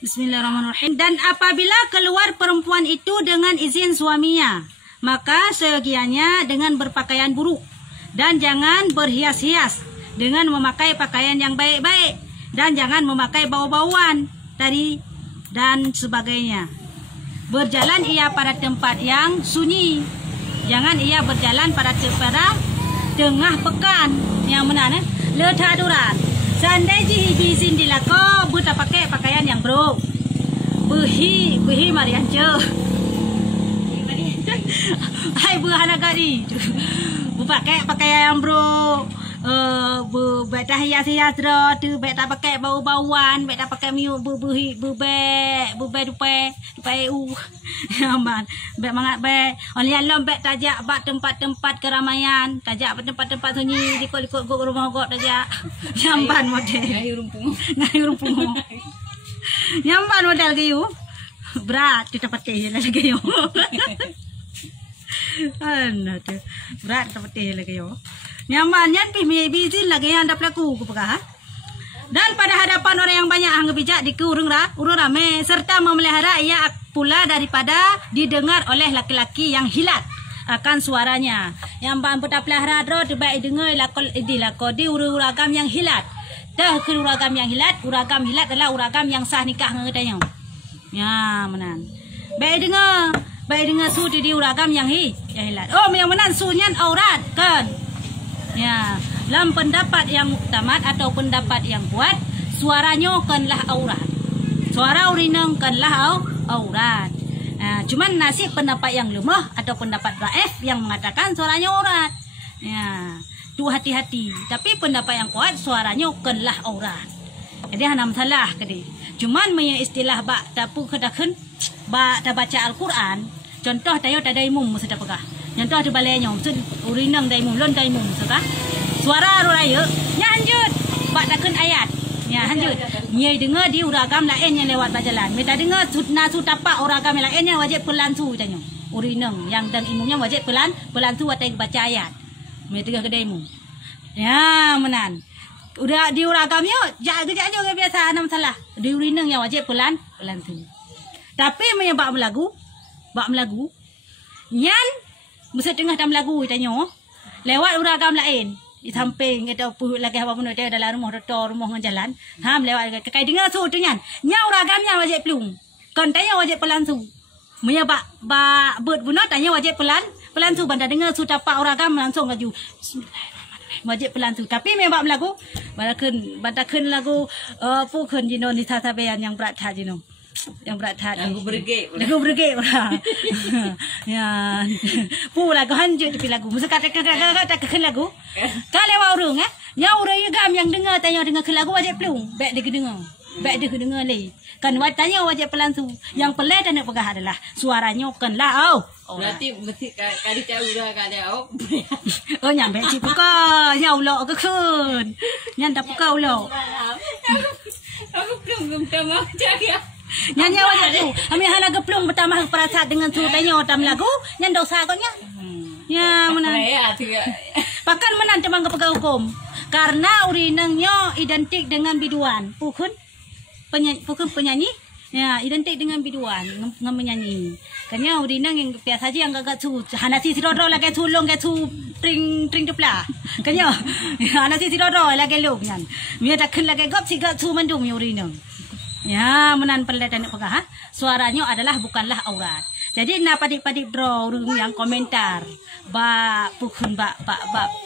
Bismillahirrahmanirrahim. Dan apabila keluar perempuan itu dengan izin suaminya, maka seyogianya dengan berpakaian buruk dan jangan berhias-hias dengan memakai pakaian yang baik-baik dan jangan memakai bau-bauan tadi dan sebagainya. Berjalan ia pada tempat yang sunyi. Jangan ia berjalan pada tengah pekan yang mana letaduran. Sandai ji sindila ko buta pakai pakaian yang buruk. Behi marian je. Hai buah gadi. Pakai pakaian yang buruk. Beta hias-hias tu beta pakai bau-bauan, beta pakai miu buhi bube dupe aman bet mangat bet oli alam bet tajak bak tempat-tempat keramaian, tajak tempat-tempat sunyi likut-likut gok rumah gok tajak nyamban model ngayu rumpung nyamban model gayu berat kita pakai lagi gayu anak tu berat kita pakai lagi gayu nyaman yan bizin lagi yang dapat laku kupakah. Dan pada hadapan orang yang banyak hang bijak dikurung rame serta memelihara ia pula daripada didengar oleh laki-laki yang hilat akan suaranya. Yang bang peta pelihara dro tiba dengar lakol di uragam yang hilat. Dah ke uragam yang hilat, uragam hilat adalah uragam yang sah nikah ngetanya. Ya menan. Baik dengar su di uragam yang hilat. Oh yang menan sunyan aurat kan. Ya, dalam pendapat yang muktamad atau pendapat yang kuat, suaranya kanlah aurat. Suara urinang kanlah aurat. Cuman nasib pendapat yang lemah atau pendapat dhaif yang mengatakan suaranya aurat. Ya, tu hati-hati. Tapi pendapat yang kuat suaranya kanlah aurat. Jadi hanam salah kedi. Cuman punya istilah bak tapu kedaken bak ta baca Al-Quran. Contoh tayo tadaimum mesti pegah. Contoh tu balenya maksud urinang daimum lon daimum suka. Suara raya nyanjut bak takun ayat. Ya hanjut. Nyai dengar di uragam lain yang lewat berjalan. Meta dengar nasu tapak uragam lain yang wajib pelansu tanya. Urinang yang dan imumnya wajib pelansu atau baca ayat. Meta dengar kedaimu. Ya menan. Udah di uragamnya jaga juga biasa enam salah. Di urinang yang wajib pelansu. Tapi menyebab melagu nyan mesti tengah dalam lagu tanya lewat uragam lain di samping kita puh lagi apa pun dia dalam rumah jalan lewat kai dengar su tu nyan nya uragamnya wajib pelung kon tanya wajib pelansu menya ba bet guna tanya wajib pelansu banda dengar su tapak uragam langsung laju wajib pelansu tapi memang lagu badakeun lagu pukeun jinon di sasabean yang berat jinon yang berat hati. Lagu berge orang. Ya. Pula kau hanjut tapi lagu. Mesti kata lagu. Kalau orang nya orang gam yang dengar tanya dengar ke lagu wajib pelung. Baik dia dengar. Baik dia dengar le. Kan tanya wajib pelansu. Yang pelan dan pegah adalah suaranya kanlah berarti mesti kali tahu dah kali oh nyampe cik buka. Ya Allah ke kun. Nyan tak buka Allah. Aku belum tahu macam nyanyi wajib tu. Kami hala geplung pertama perasaan dengan su tanya tam lagu nyan dosa kau nya. Ya menan. Pakan menan temang kepegah hukum. Karena urinangnya identik dengan biduan. Pukun penyanyi. Ya, identik dengan biduan ngam menyanyi. Kanya urinang yang biasa aja yang gagak su. Hanasi sirodro lagi sulung ke su tring depla. Kanya hanasi sirodro lagi log nyan. Mia takkan lagi gap sigat su mandum urinang. Ya, menan perlatan pegah. Suaranya adalah bukanlah aurat. Jadi na padik-padik draw yang komentar. Pukun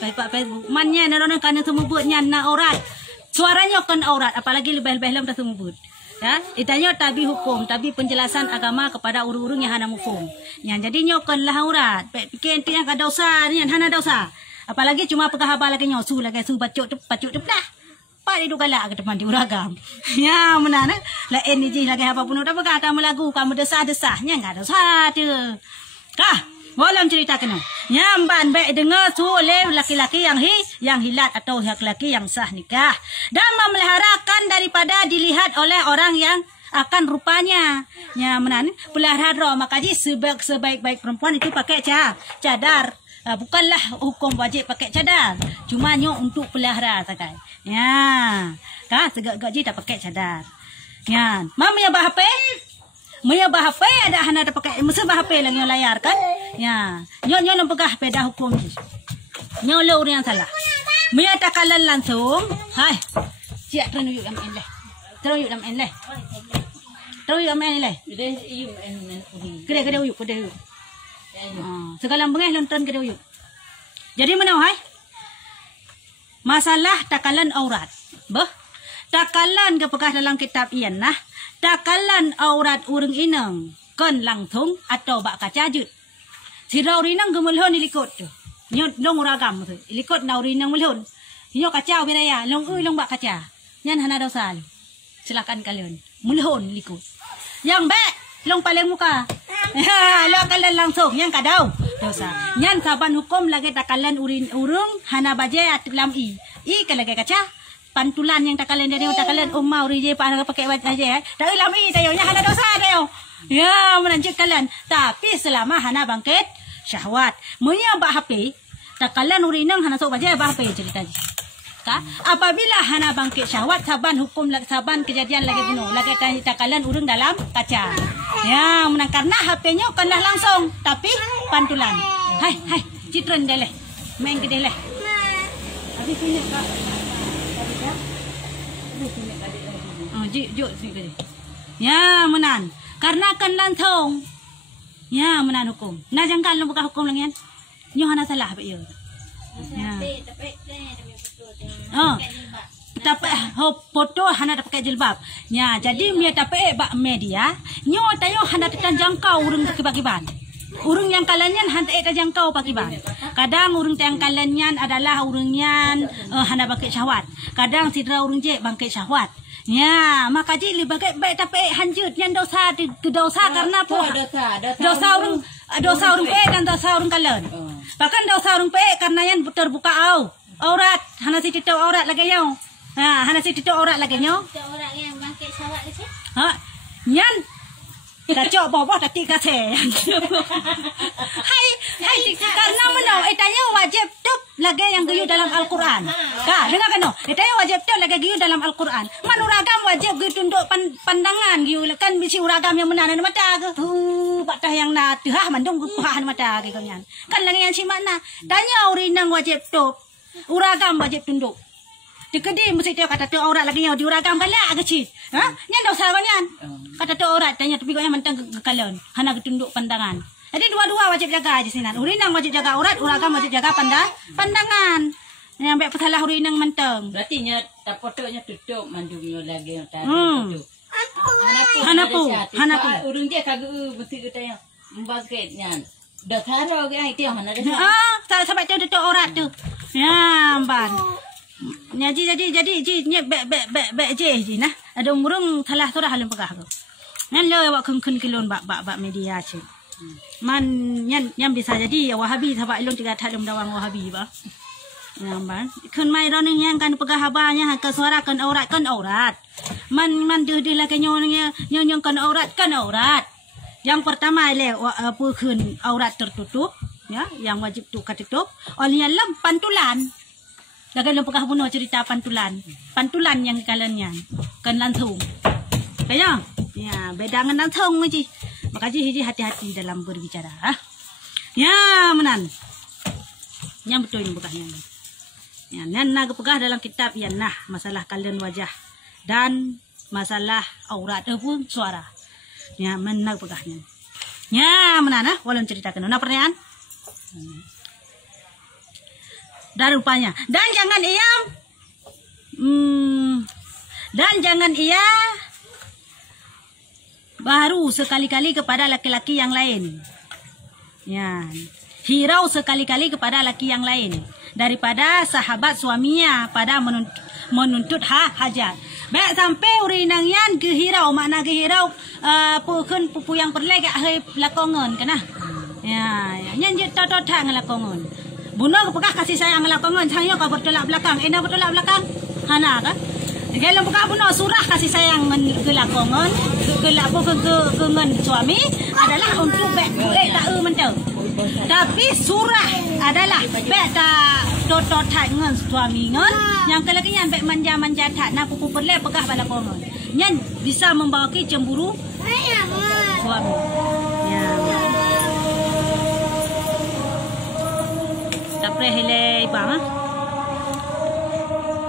Facebook. Mannya narono kan semubutnya na aurat. Suaranya kan aurat, apalagi lebih-lebih lam tak semubut. Ya, itanya tabi hukum, tabi penjelasan agama kepada urung-urung yang hana hukum. Yang jadinya kanlah aurat. Pikir ente yang kada dosa, yang hana dosa. Apalagi cuma pegah apa lagi nyosu lagi su pacuk dah. Pak itu galak ke depan di uragam. Ya menan lah ini je lagi apa pun udah berkata melagu kamu desah-desahnya enggak dosa tu. Kah, boleh cerita kena. Nyamban baik dengar tu oleh laki-laki yang hilat atau laki-laki yang sah nikah dan memeliharakan daripada dilihat oleh orang yang akan rupanya. Ya menan pelihara maka sebaik-baik perempuan itu pakai cadar. Bukanlah hukum wajib pakai cadar. Cuma untuk pelihara sakai. Ya. Kah segak gaji tak pakai cadar. Yan. Mam ya bah HP. Maya bah HP ada hana ada pakai mesti bah HP lang yung layar kan. Ya. Nyo nang pagah HP dah hukum. Nyo lo yang salah. Maya takalan langsung. Hai. Siap terus yuk am leh. Terus yuk am leh. Terus yuk am leh. Kede yuk kede yuk. Segala bengeh lonton kede yuk. Jadi mana hai? Masalah takalan aurat. Bah. Takalan kepekah dalam kitab iyan nah. Takalan aurat urang inang kon langsung atau bak kaca jut. Si raurinang gemulhon ilikot tu. Nyo long uragam tu. Ilikot na urinang mulhon. Nyo kaca binaya long long bak kaca. Nyan hana dosa. Silakan kalian. Mulhon ilikot. Yang be long paling muka. Lo kalian langsung yang kadau dosa. Nyan saban hukum lagi takalan urin urung hana baje atlam i. I kalagi kaca. Pantulan yang takalan dia takalan umma uri je pakai baju aja. Tak lami tayo nya hana dosa tayo. Ya menanjut kalian. Tapi selama hana bangkit syahwat. Munya ba HP takalan uri nang hana sok baja ba HP cerita je. Ka apabila hana bangkit syahwat saban hukum saban kejadian lagi bunuh lagi takalan urung dalam kaca. Ya menang karena HP-nya kena langsung tapi pantulan. Hai citron deh leh. Main gede leh. Habis ini Kak. Ya menan karena kan langsung ya menan hukum nah jangkal lo buka hukum lang yan nyo hana salah ba yun ya tapi foto hana pakai jilbab ya jadi mia tapi ba media nyo tayo hana tekan jangkau urang kibakiban urang yang kalanyan hana eta jangkau pakiban kadang urang yang kalanyan adalah urangnya hana pakai syahwat kadang sidra urang je bangkit syahwat. Ya, maka jadi bagai baik tapi hanjut yang dosa karena apa? Dosa orang pe dan dosa orang kalian. Bahkan dosa orang pe karena yang terbuka aurat, hana si tito aurat lagi yo. Ha, hana si tito aurat lagi yo. Orang yang bangkit sawat ni. Ha, nyan kacau bawah tadi kasih. Hai, karena mana? Itanya wajib tuh lagi yang giyu dalam Al-Quran. Kak, dengar kan? Itanya wajib tuh lagi giyu dalam Al-Quran. Manuragam wajib giyu tunduk pandangan giyu kan bisi uragam yang menanan mata ke. Patah yang na tuh mandung kupahan mata ke kanyan. Kan lagi yang si mana? Tanya urinang wajib tuh. Uragam wajib tunduk. Dikedi mesti dia kata tu aurat lagi yang diuragam galak kecil. Ha? Nya dosa banyak. Kata tu aurat tanya tapi kau yang mentang kalian. Hana ketunduk pandangan. Jadi dua-dua wajib jaga aja sinan. Urinang wajib jaga aurat, uragam wajib jaga pandangan. Yang baik salah urinang mentang. Berarti nya tak fotonya tutup mandungnya lagi yang tadi. Hanapu. Urung dia kagak mesti kita yang membangkitnya. Dah taruh ke itu mana dah. Sampai tu tutup aurat tu. Ya, ban. Jadi be je nah ada umurung salah surah halum pegah tu ngan lo awak kun kilon bak media ce man yang bisa jadi wahabi sabak ilon tiga talum dawang wahabi ba namban kun mai ron yang kan pegah habanya ke suara kan aurat man de la ke nyonya kan aurat yang pertama le apa kun aurat tertutup ya yang wajib tu katutup olehnya lem pantulan. Lagi lo pekah bunuh cerita pantulan yang kalian kan langsung, kaya, ya beda dengan langsung aja, maka jadi hati-hati dalam berbicara, ya menan, yang betul ini pekahnya, ya nana pekah dalam kitab ya nah masalah kalian wajah dan masalah aurat pun suara, ya menan pekahnya, ya menan walau ceritakan, nah pertanyaan. Dan rupanya dan jangan ia baru sekali-kali kepada laki-laki yang lain ya hirau sekali-kali kepada laki yang lain daripada sahabat suaminya pada menuntut hajat baik sampai urinang yan kehirau makna kehirau pupu yang perlai kat hai lakongan kena ya nyanjut tang lakongan bunuh kepekah kasih sayang lakongan saya kau bertolak belakang ena bertolak belakang hana ka kalau buka bunuh surah kasih sayang ke lakongan ke ngan suami adalah untuk baik tak mentau Tapi surah adalah bek tak toto tak ngan suami ngan. Yang kelagi yang bek manja-manja tak nak pupu perle pegah pada kongon. Yang bisa membawa ke cemburu suami. Ya. Tak pernah hele bang.